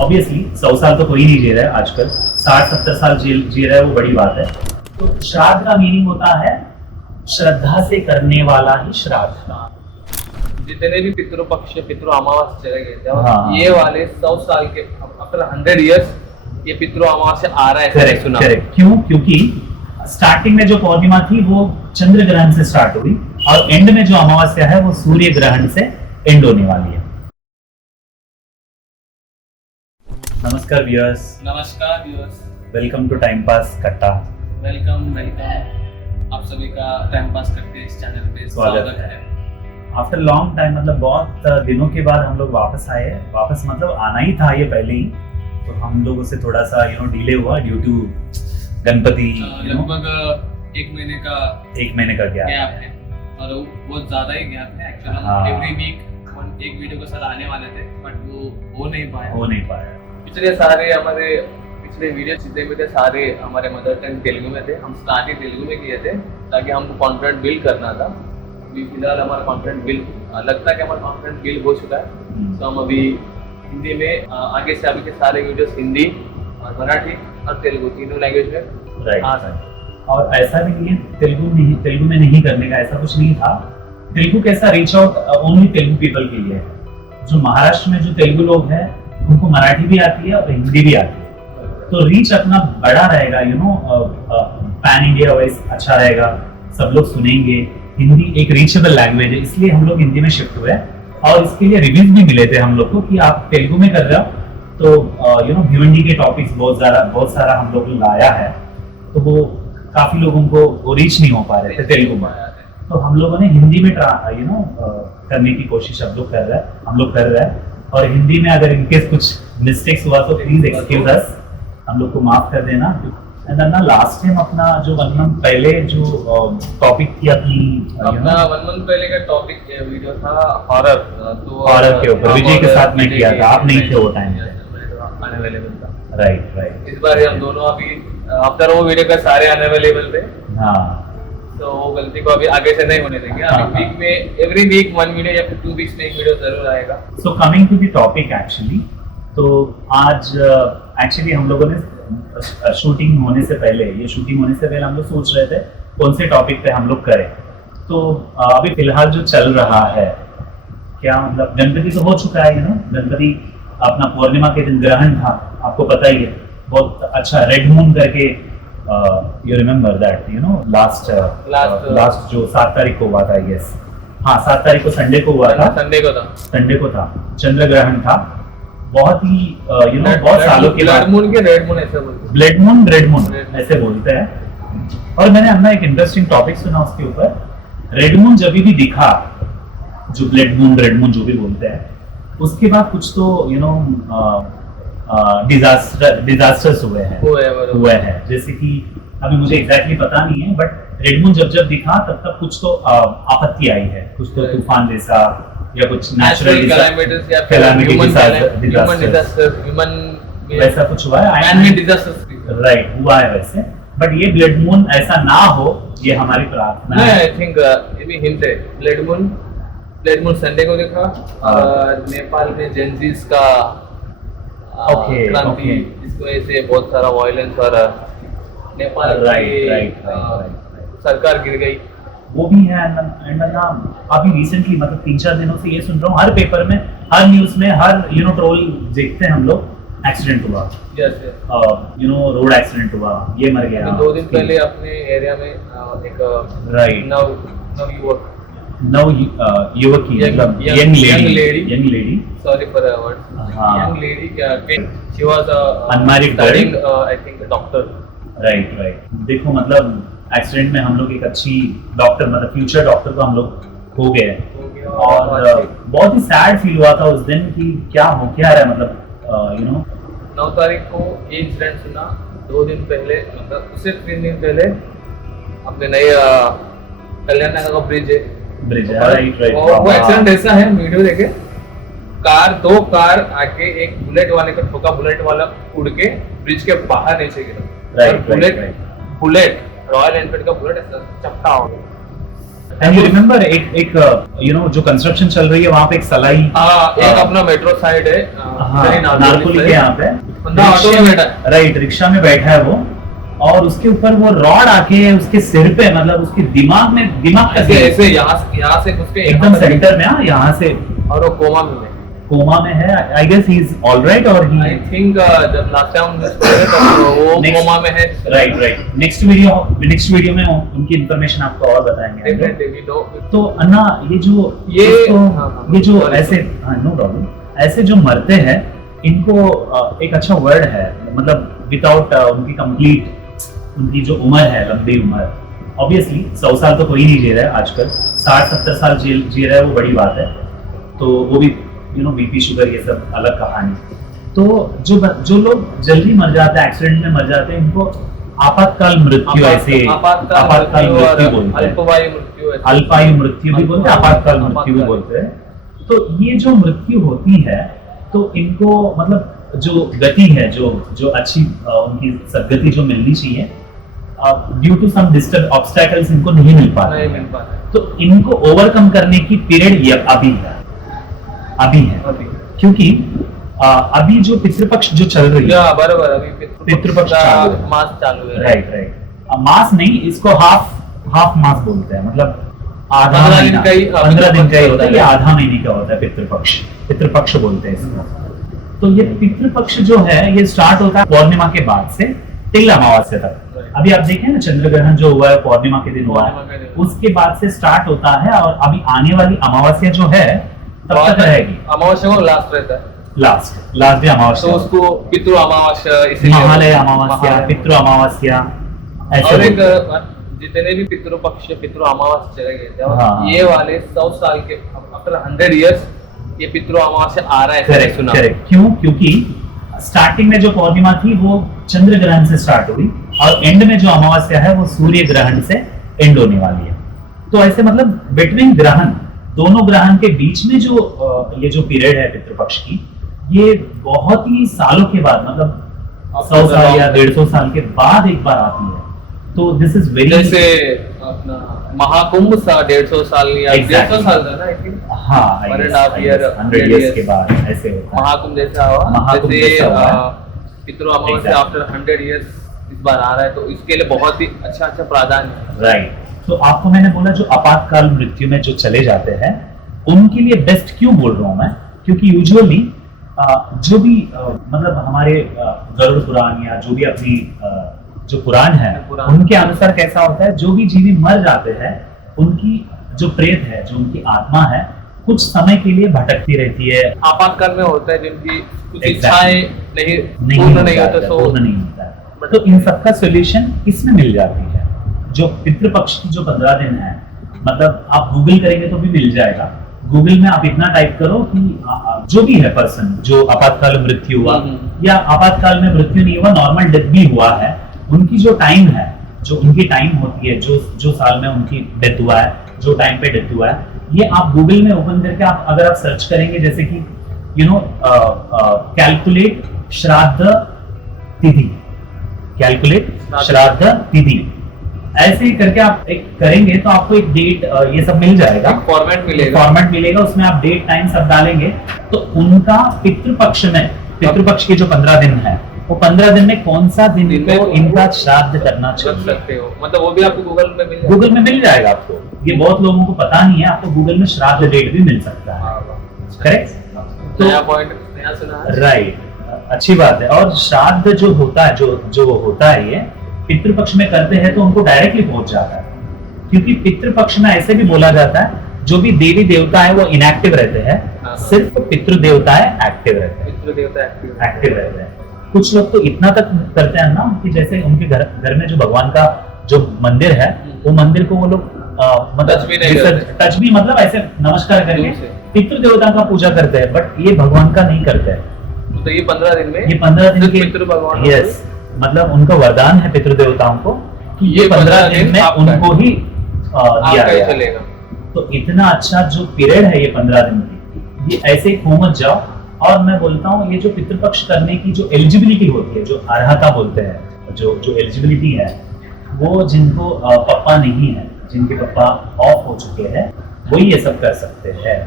Obviously 100 साल तो कोई नहीं जी रहा है आजकल, 60-70 साल जी रहा है वो बड़ी बात है। तो श्राद्ध का मीनिंग होता है श्रद्धा से करने वाला ही श्राद्ध। जितने भी पितृ पक्ष पितृ अमावस्या चले गए थे, हाँ। ये वाले 100 साल के आफ्टर 100 years ये पितृ अमावस्या आ रहा है। करेक्ट सुना करेक्ट। क्यों? क्योंकि स्टार्टिंग में जो पूर्णिमा थी वो चंद्र ग्रहण से स्टार्ट हुई और एंड में जो अमावस्या है वो सूर्य ग्रहण से एंड होने वाली है। नमस्कार व्यूअर्स, नमस्कार viewers, welcome to time pass Katta. Welcome welcome, आप सभी का टाइम पास करके इस चैनल पे स्वागत है। आफ्टर लॉन्ग टाइम, मतलब बहुत दिनों के बाद हम लोग वापस आए। वापस मतलब आना ही था ये पहले ही, तो हम लोगों से थोड़ा सा डिले हुआ ड्यू टू गणपति। लगभग एक महीने का गैप है और वो बहुत ज्यादा ही गैप है। एक्चुअली हाँ। एवरी वीक एक वीडियो के साथ आने वाले थे, बट वो हो नहीं पाया। पिछले सारे हमारे पिछले वीडियो जितने भी थे सारे हमारे मदर टंग तेलुगु में थे। हम स्टार्टिंग तेलुगु में किए थे ताकि हमको कॉन्फिडेंट बिल्ड करना था। अभी फिलहाल हमारा कॉन्फिडेंट बिल्ड लगता है कि हमारा कॉन्फिडेंट बिल्ड हो चुका है। तो हम अभी हिंदी में आगे से अभी के सारे वीडियोस हिंदी और मराठी और तेलुगु तीनों लैंग्वेज में राइट। आ सकते। और ऐसा भी नहीं है तेलुगु में नहीं करने का, ऐसा कुछ नहीं था। तेलुगु कैसा reach out only Telugu people के लिए है। जो महाराष्ट्र में जो तेलुगु लोग हैं उनको मराठी भी आती है और हिंदी भी आती है, तो रीच अपना बड़ा रहेगा। पैन इंडिया वाइज अच्छा रहेगा, सब लोग सुनेंगे। हिंदी एक रीचेबल लैंग्वेज है, इसलिए हम लोग हिंदी में शिफ्ट हुए और इसके लिए रिव्यूज भी मिले थे हम लोग को कि आप तेलुगु में कर रहे हो। तो भिवंडी के टॉपिक्स बहुत सारा हम लोग लाया है, तो वो काफी लोगों को वो रीच नहीं हो पा रहे थे तेलुगु में। तो हम लोगों ने हिंदी में करने की कोशिश हम लोग कर रहे हैं। और हिंदी में अगर इनकेस कुछ मिस्टेक्स हुआ तो प्लीज एक्सक्यूज अस, हम लोग को माफ कर देना। एंड ना लास्ट टाइम अपना जो 1 मंथ पहले जो टॉपिक थी अपनी अपना 1 मंथ पहले का टॉपिक वीडियो था हॉरर। तो हॉरर के ऊपर विजय के साथ मैं किया था, आप नहीं थे वो टाइम पे। अनअवेलेबल था। राइट। इस बार हम दोनों अभी आफ्टर वो वीडियो का सारे अनअवेलेबल थे। हाँ, तो वो गलती को अभी आगे से नहीं होने देंगे। अभी वीक में एवरी वीक 1 वीडियो या फिर 2 वीक्स में एक वीडियो जरूर आएगा। So coming to the topic actually, तो आज एक्चुअली हम लोगों ने शूटिंग होने से पहले हम लोग सोच रहे थे कौन से टॉपिक पे हम लोग करें। तो अभी फिलहाल जो चल रहा है, क्या मतलब गणपति तो हो चुका है, गणपति अपना पूर्णिमा के दिन ग्रहण था, आपको पता ही है। बहुत अच्छा रेड मून करके यू रिमेम्बर दैट लास्ट जो 7 तारीख को हुआ था, आई गेस। हाँ, 7 तारीख को संडे को हुआ था। संडे को था, चंद्र ग्रहण था। बहुत ही बहुत सालों के बाद। ब्लड मून के रेड मून ऐसे बोलते हैं। ब्लड मून रेड मून ऐसे बोलते हैं। और मैंने अपना एक इंटरेस्टिंग टॉपिक सुना उसके ऊपर। रेड मून जब भी दिखा, जो ब्लड मून रेड मून जो भी बोलते हैं, उसके बाद कुछ तो डिजास्टर्स हुए हैं। जैसे कि अभी मुझे एग्जैक्टली पता नहीं है, बट रेड मून जब दिखा तब कुछ तो आपत्ति आई है, कुछ तो तूफान जैसा या कुछ नेचुरल कैलामिटीज या वैसा कुछ हुआ है। राइट, हुआ है वैसे। बट ये ब्लड मून ऐसा ना हो, ये हमारी प्रार्थना है। आई थिंक ये भी हिंट है। ब्लड मून संडे को देखा और नेपाल में जेनजीज का क्रांति, जिसकी वजह से बहुत सारा वायलेंस और नेपाल की सरकार गिर गई, वो भी है। अभी रिसेंटली मतलब 3-4 दिनों से ये सुन रहा हूँ, हर पेपर में, हर न्यूज में, हर ट्रोल देखते हैं हम लोग, एक्सीडेंट हुआ, रोड एक्सीडेंट हुआ, ये मर गया। 2 दिन पहले अपने एरिया में एक नव युवकी, मतलब young lady, sorry for word, young lady, she was unmarried, I think doctor. Right. देखो मतलब एक्सीडेंट में हम लोग एक अच्छी डॉक्टर, मतलब फ्यूचर डॉक्टर को हम लोग खो गए। और बहुत ही सैड फील हुआ था उस दिन कि क्या रहा है, मतलब 9 तारीख को ये इंसिडेंट सुना। 2 दिन पहले, मतलब उससे 3 दिन पहले अपने नए कल्याण नगर का ब्रिज है। राइट। वो एक्सीडेंट ऐसा है, वीडियो देखे, 2 कार आके एक बुलेट वाले को ठोका, बुलेट वाला उड़ के ब्रिज के बाहर नीचे गिरा। बुलेट रॉयल एनफील्ड का बुलेट ऐसा चपटा हो गया। एंड यू रिमेम्बर एक जो कंस्ट्रक्शन चल रही है वहाँ पे एक सलाई एक अपना मेट्रो साइड है नारकोली के यहाँ पे बंदा ऑटो में बैठा है। राइट, रिक्शा में बैठा है वो, और उसके ऊपर वो रॉड आके उसके सिर पे, मतलब उसके दिमाग ऐसे यहाँ से घुस के एकदम सेंटर में, यहाँ से, और वो कोमा में है। I guess he is all right, और आई थिंक जब लास्ट टाइम वो कोमा में है। राइट। नेक्स्ट वीडियो में उनकी इंफॉर्मेशन आपको और बताएंगे। तो अन्ना ये जो ऐसे, नो प्रॉब्लम, ऐसे जो मरते हैं इनको एक अच्छा वर्ड है, मतलब विदाउट उनकी कंप्लीट, उनकी जो उम्र है, लंबी उम्र, ऑब्वियसली 100 साल तो कोई नहीं जी रहा है आजकल, 60-70 साल जी रहा है, वो बड़ी बात है। तो वो भी बीपी शुगर ये सब अलग कहानी। तो जो लोग जल्दी मर जाते हैं, एक्सीडेंट में मर जाते हैं, इनको आपातकाल मृत्यु, ऐसे आपातकाल मृत्यु बोलते हैं, अल्पायु मृत्यु भी बोलते हैं, आपातकाल मृत्यु भी बोलते हैं। तो ये जो मृत्यु होती है, तो इनको मतलब जो गति है, जो अच्छी उनकी सदगति जो मिलनी चाहिए, due to some disturb obstacles इनको नहीं मिल पाता। तो इनको ओवरकम करने की पीरियड अभी है, क्योंकि अभी जो पितृपक्ष जो चल रही है, बराबर, अभी पितृपक्ष मास चालू है। राइट। मास नहीं, इसको हाफ मास बोलते हैं, मतलब आधा 15 दिन का ही होता है, या आधा महीने का होता है पितृपक्ष बोलते हैं इसको। तो ये पितृपक्ष जो है, ये स्टार्ट होता है पूर्णिमा के बाद से तिल अमावस्या तक। अभी आप देखें ना, चंद्र ग्रहण जो हुआ है पूर्णिमा के दिन हुआ है, उसके बाद से स्टार्ट होता है, और अभी आने वाली अमावस्या जो है तब तक रहेगी। अमावस्या को लास्ट रहता है, लास्ट डे अमावस्या, तो उसको पितृ अमावस्या, महालय अमावस्या, पितृ अमावस्या, और एक जितने भी पितृ अमावस्या चले गए, ये वाले 100 साल के आफ्टर 100 इयर्स ये पितृ अमावस्या आ रहा है। करेक्ट। क्योंकि स्टार्टिंग में जो पूर्णिमा थी वो चंद्र ग्रहण से स्टार्ट हुई, और एंड में जो अमावस्या है वो सूर्य ग्रहण से एंड होने वाली है। तो ऐसे मतलब बिटवीन ग्रहण, दोनों ग्रहण के बीच में जो ये जो पीरियड है पितृपक्ष की, ये बहुत ही सालों के बाद, मतलब 100 साल या 150 साल के बाद एक बार आती है। तो दिस इज वेरी, जैसे अपना महाकुंभ 150 साल या 150 साल था ना, आई थिंक। हाँ, 1.5 ईयर 100 इयर्स के बाद ऐसे होता है। महाकुंभ जैसा हुआ, जैसे पितृ अमावस्या आफ्टर 100 इयर्स इस बार आ रहा है, तो इसके लिए बहुत ही अच्छा प्रावधान है। राइट। तो आपको मैंने बोला जो आपातकाल मृत्यु में जो चले जाते हैं, उनके लिए बेस्ट क्यों बोल रहा हूं मैं, क्योंकि यूजुअली जो भी मतलब हमारे गरुड़ पुराण या जो भी अपनी जो पुराण है, उनके अनुसार कैसा होता है, जो भी जीवी मर जाते हैं, उनकी जो प्रेत है, जो उनकी आत्मा है, कुछ समय के लिए भटकती रहती है। आपातकाल में होता है जिनकी कुछ इच्छाएं पूर्ण नहीं होता है, तो इन सबका सोल्यूशन इसमें मिल जाती है। जो पितृपक्ष की जो 15 दिन है, मतलब आप गूगल करेंगे तो भी मिल जाएगा। गूगल में आप इतना टाइप करो कि जो भी है पर्सन, जो आपातकाल मृत्यु हुआ या आपातकाल में मृत्यु नहीं हुआ, नॉर्मल डेथ भी हुआ है, उनकी जो टाइम है, जो उनकी टाइम होती है, जो साल में उनकी डेथ हुआ है, जो टाइम पे डेथ हुआ है, ये आप गूगल में ओपन करके अगर आप सर्च करेंगे, जैसे कि कैलकुलेट श्राद्ध तिथि, ऐसे ही करके आप एक करेंगे तो आपको एक डेट ये सब मिल जाएगा, फॉर्मेट मिलेगा, उसमें आप डेट टाइम सब डालेंगे, तो उनका पितृपक्ष के जो 15 दिन है, वो 15 दिन में कौन सा दिन को इनका श्राद्ध करना सकते हो, मतलब वो भी आपको गूगल में मिल जाएगा आपको। ये बहुत लोगों को पता नहीं है, आपको गूगल में श्राद्ध डेट भी मिल सकता है। करेक्ट, नया पॉइंट नया सुना है। राइट, अच्छी बात है। और श्राद्ध जो होता है, जो होता है, ये पितृपक्ष में करते हैं तो उनको डायरेक्टली पहुंच जाता है, क्योंकि पितृपक्ष में ऐसे भी बोला जाता है, जो भी देवी देवता है वो इनएक्टिव रहते हैं, सिर्फ पितृ देवताएं एक्टिव रहते हैं। कुछ लोग तो इतना तक करते हैं ना कि जैसे उनके घर में जो भगवान का जो मंदिर है, वो मंदिर को वो लोग टच भी मतलब ऐसे नमस्कार करके पितृ देवता का पूजा करते हैं, बट ये भगवान का नहीं करते हैं। तो ये 15 दिन में, ये 15 दिन के पितृ भगवान, यस, मतलब उनका वरदान है पितृ देवताओं को कि ये 15 दिन में उनको ही दिया गया। तो इतना अच्छा जो पीरियड है ये 15 दिन की, ये ऐसे ही खो मत जाओ। और मैं बोलता हूँ, ये जो पितृपक्ष करने की जो एलिजिबिलिटी होती है, जो अर्हता बोलते हैं, जो एलिजिबिलिटी है, वो जिनको पप्पा नहीं है, जिनके पापा ऑफ हो चुके हैं वही ये सब कर सकते हैं,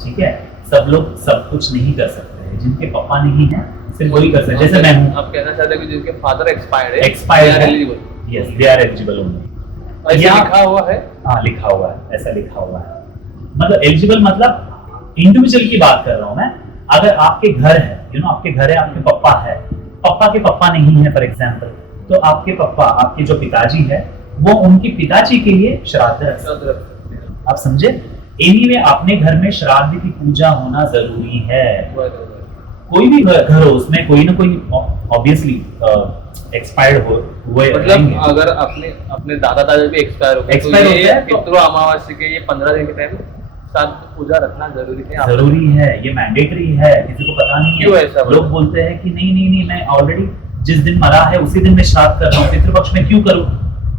ठीक है। सब लोग सब कुछ नहीं कर सकते हैं, जिनके पापा नहीं है सिर्फ वही कर सकते हैं। जैसे मैं हूँ, आप कहना चाहते हैं कि जिनके फादर एक्सपायर्ड एक्सपायर्ड है, yes they are eligible only. ऐसा लिखा हुआ है, हाँ लिखा हुआ है, ऐसा लिखा हुआ है। मतलब एलिजिबल मतलब इंडिविजुअल की बात कर रहा हूँ मैं। अगर आपके घर है, आपके घर है, आपके पापा है, पापा के पापा नहीं है फॉर एग्जाम्पल, तो आपके पापा, आपके जो पिताजी है, वो उनके पिताजी के लिए श्राद्ध रख सकते हैं। आप समझे? एनीवे अपने घर में श्राद्ध की पूजा होना जरूरी है। कोई भी घर हो, उसमें कोई ना कोई ऑब्वियसली एक्सपायर्ड हुए, मतलब अगर अपने दादा दादा भी एक्सपायर हो गए तो ये पितृ अमावस्या के ये 15 दिन के टाइम श्राद्ध पूजा रखना जरूरी है। जरूरी है, ये मैंडेटरी है, किसी को पता नहीं क्यों है। ऐसा लोग बोलते हैं कि नहीं मैं ऑलरेडी जिस दिन मरा है उसी दिन मैं श्राद्ध कर रहा हूँ, पितृपक्ष में क्यों करूँ?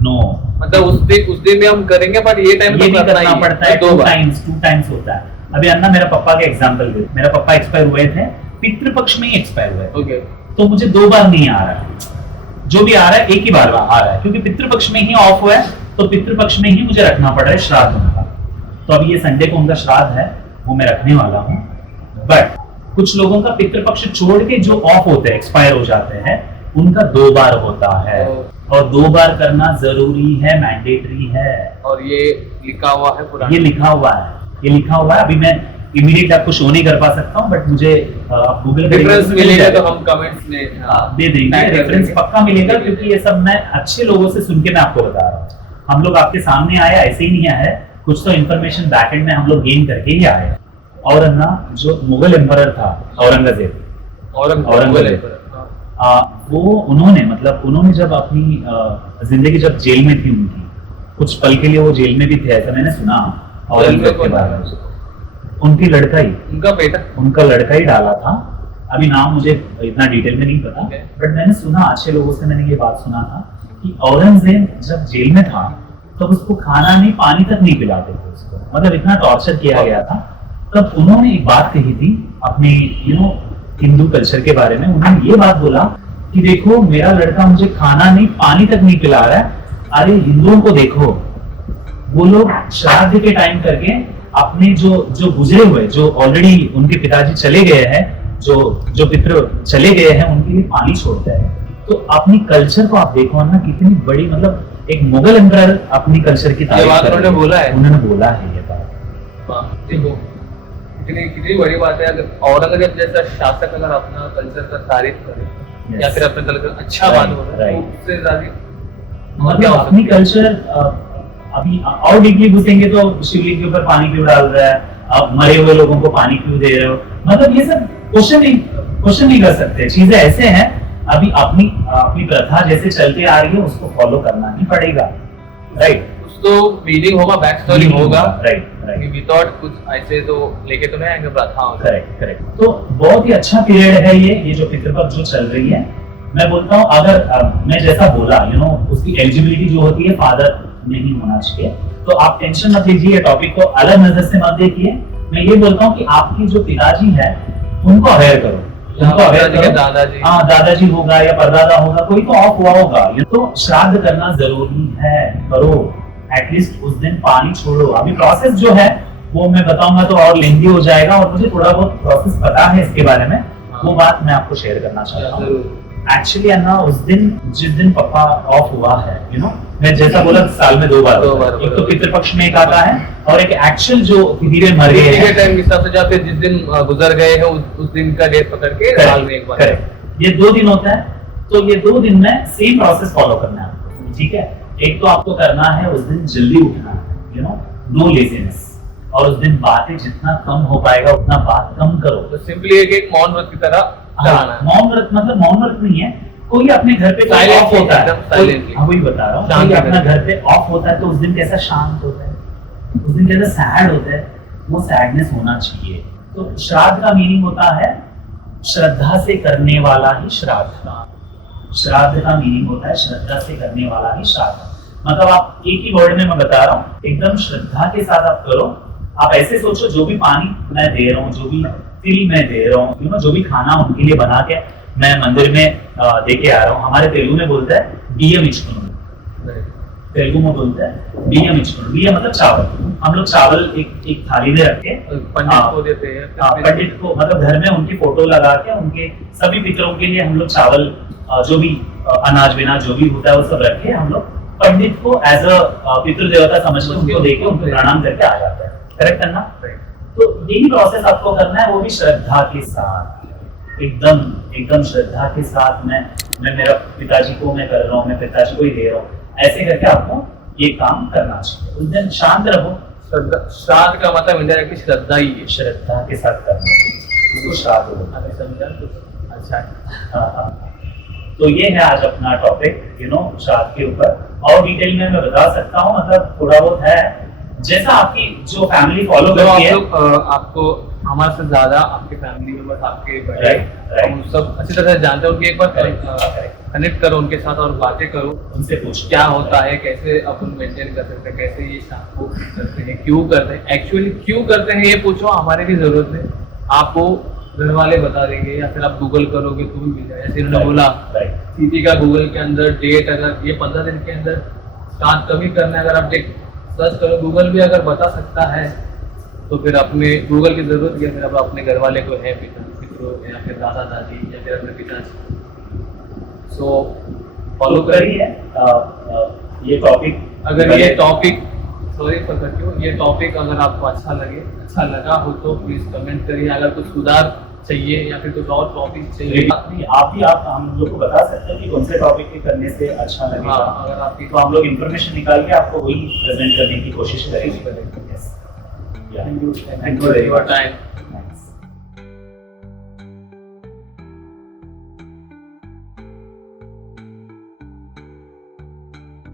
नो, मतलब उस दिन में हम करेंगे, पर ये टाइम ये भी करना पड़ता है। टू टाइम्स होता है। अभी अन्ना मेरा पापा का एग्जांपल दे, मेरा पापा एक्सपायर हुए थे, पितृपक्ष में ही एक्सपायर हुए। ओके, तो मुझे 2 बार नहीं आ रहा है, जो भी आ रहा है एक ही बार आ रहा है, क्योंकि पितृपक्ष में ही ऑफ हुआ है, तो पितृपक्ष में ही मुझे रखना पड़ रहा है श्राद्ध उनका। तो अभी ये संडे को उनका श्राद्ध है, वो मैं रखने वाला हूँ। बट कुछ लोगों का पितृपक्ष छोड़ के जो ऑफ होते हैं, एक्सपायर हो जाते हैं, उनका 2 बार होता है, और 2 बार करना जरूरी है, मैंडेटरी है। और ये लिखा हुआ है पुराना, ये लिखा हुआ है, ये लिखा हुआ है। अभी मैं इमीडिएट आपको शो नहीं कर पा सकता हूँ, बट मुझे आप गूगल रेफरेंस मिलेगा तो हम कमेंट्स में दे देंगे, रेफरेंस पक्का मिलेगा, क्योंकि ये सब मैं अच्छे लोगों से सुन के मैं आपको बता रहा हूँ। हम लोग आपके सामने आए ऐसे ही नहीं आए, कुछ तो इन्फॉर्मेशन बैकएंड में हम लोग गेन करके ही आए। और अन्ना जो मुगल एम्परर था औरंगजेब, वो उन्होंने जब अपनी जिंदगी जब जेल में थी, उनकी कुछ पल के लिए वो जेल में भी थे, ऐसा मैंने सुना औरंगजेब के बारे में। उनकी लड़का ही, उनका लड़का ही डाला था। अभी नाम मुझे इतना डिटेल में नहीं पता, बट मैंने सुना, अच्छे लोगों से मैंने ये बात सुना था कि औरंगजेब जब जेल में था तब उसको खाना नहीं, पानी तक नहीं पिलाते थे उसको, मतलब इतना टॉर्चर किया गया था। तब उन्होंने एक बात कही थी अपने हिंदू कल्चर के बारे में। उन्होंने ये बात बोला कि देखो मेरा लड़का मुझे खाना नहीं, पानी तक नहीं पिला रहा है, अरे हिंदुओं को देखो, वो लोग श्राद्ध के टाइम करके अपने जो गुजरे हुए, जो ऑलरेडी उनके पिताजी चले गए हैं, जो पितृ चले गए हैं, उनके लिए पानी छोड़ते हैं। तो अपनी कल्चर को आप देखो ना, कितनी बड़ी, मतलब एक मुगल एम्परर अपनी कल्चर की तारीफ कर रहे हैं। उन्होंने बोला है ये बात। देखो कितनी बड़ी बात है। अगर औरंगजेब जैसा शासक अगर अपना कल्चर का तारीफ करे या फिर अपने कल्चर अच्छा बात हो रहा है, उससे ज्यादा मतलब अपनी कल्चर अभी और डीपली घुसेंगे तो शिवलिंग के ऊपर पानी क्यों डाल रहा है, अब मरे हुए लोगों को पानी क्यों दे रहे हो, मतलब ये सब क्वेश्चन नहीं कर सकते। चीजें ऐसे हैं, अभी अपनी प्रथा जैसे चलती आ रही है उसको फॉलो करना ही पड़ेगा, राइट। तो मीनिंग होगा, बैक स्टोरी होगा, राइट। विदाउट कुछ ऐसे तो लेके तो नहीं आएंगे प्रथाओं। करेक्ट। तो बहुत ही अच्छा पीरियड है ये जो पितृपक्ष जो चल रही है। मैं बोलता हूँ, अगर मैं जैसा बोला उसकी एलिजिबिलिटी जो होती है फादर नहीं होना चाहिए, तो आप टेंशन मत लीजिए, टॉपिक को अलग नजर से मत देखिए। मैं ये बोलता हूँ कि आपकी जो पिताजी है उनको अवेयर करो, दादाजी, हाँ दादाजी होगा या परदादा होगा, कोई तो ऑफ हुआ होगा, ये तो श्राद्ध करना जरूरी है, करो। एटलीस्ट उस दिन पानी छोड़ो। अभी प्रोसेस जो है वो मैं बताऊंगा तो और लेंदी हो जाएगा, और मुझे थोड़ा बहुत प्रोसेस पता है इसके बारे में, वो बात मैं आपको शेयर करना चाहता हूँ। एक्चुअली अन्ना उस दिन जिस दिन पापा ऑफ हुआ है, मैं जैसा बोला साल में 2 बार, एक तो पितृपक्ष में एक आता है, और एक एक्चुअल जो तिथि में मर गए हैं, टाइम के हिसाब से जाते जिस दिन गुजर गए हैं उस दिन का डेट पकड़ के साल में एक बार। ये 2 दिन होता है, तो ये 2 दिन में सेम प्रोसेस फॉलो करना है आपको, ठीक है। एक तो आपको करना है उस दिन जल्दी उठना है, नो लेजीनेस, और उस दिन बातें जितना कम हो पाएगा उतना बात कम करो। तो सिंपली एक मौन व्रत की तरह मौन व्रत, मतलब मौन व्रत नहीं है, कोई अपने घर पे ऑफ होता है, वही बता रहा हूँ, कोई अपना घर पे ऑफ होता है तो उस दिन कैसा शांत होता है, उस दिन कैसा सैड होता है, वो सैडनेस होना चाहिए। तो श्राद्ध का मीनिंग होता है श्रद्धा से करने वाला ही श्राद्ध। श्राद्ध का मीनिंग होता है श्रद्धा से करने वाला ही श्राद्ध। मतलब आप एक ही वर्ड में मैं बता रहा हूँ, एकदम श्रद्धा के साथ आप करो। आप ऐसे सोचो, जो भी पानी मैं दे रहा हूँ, जो भी तिल मैं दे रहा हूँ, जो भी खाना उनके लिए बना के मैं मंदिर में दे के आ रहा हूँ, हमारे तेलुगु में बोलते हैं बियम इच्छुनु, तेलुगु में बोलते हैं बियम इच्చుकोंडु। बियम मतलब चावल। हम लोग चावल एक थाली में रख के पंडित को देते हैं। पंडित को मतलब घर में उनकी फोटो लगा के उनके सभी पितरों के लिए हम लोग चावल जो भी अनाज विनाज जो भी होता है वो सब रख के हम लोग पंडित को एज अ पितृ देवता समझ के उनको देके उनको प्रणाम करके आ जाते हैं। करेक्ट है ना? तो यही प्रोसेस आपको करना है, वो भी श्रद्धा के साथ, एकदम श्रद्धा के साथ। मैं मेरा पिताजी को मैं कर रहा हूँ, मैं पिताजी को ही दे रहा हूँ, ऐसे करके आपको ये काम करना चाहिए। उस दिन शांत रहो। श्राद्ध का मतलब इंडायरेक्टली श्रद्धा ही है, श्रद्धा के साथ करना, उसको श्राद्ध बोलते हैं। समझा? अच्छा। हाँ। तो ये है आज अपना टॉपिक, श्राद्ध के ऊपर। और डिटेल में मैं बता सकता हूँ, मतलब थोड़ा बहुत है, जैसा आपकी जो फैमिली फॉलो करती है। आपको हमारे से ज्यादा आपके फैमिली मेंबर्स, आपके बड़े, हम सब अच्छी तरह से जानते हो। उनकी एक बार कनेक्ट करो उनके साथ और बातें करो, उनसे पूछो क्या होता है, कैसे अपन मेंटेन कर सकते हैं, कैसे ये शाम को करते हैं, क्यों करते हैं, एक्चुअली क्यों करते हैं, ये पूछो। हमारे भी जरूरत है, आपको घर वाले बता देंगे, या फिर आप गूगल करोगे तो भी मिल जाएगा। जैसे इन्होंने बोला सीटी का गूगल के अंदर डेट, अगर ये 15 दिन के अंदर स्टार्ट कभी करना है, अगर आप सर्च करो, गूगल भी अगर बता सकता है तो फिर अपने गूगल की जरूरत है। फिर अब अपने घर वाले को है, पितरों या फिर दादा दादी या फिर अपने पिताजी, सो फॉलो करिए ये टॉपिक। अगर ये topic sorry for cut you, ये टॉपिक अगर आपको अच्छा लगा हो तो प्लीज कमेंट करिए। अगर कुछ सुधार चाहिए या फिर कुछ और टॉपिक चाहिए, आप हम लोग को बता सकते हैं कि कौन से टॉपिक के करने से अच्छा लगेगा। अगर आपकी तो हम लोग इन्फॉर्मेशन निकाल के आपको वही प्रेजेंट करने की कोशिश करेंगे। Thank you for your time.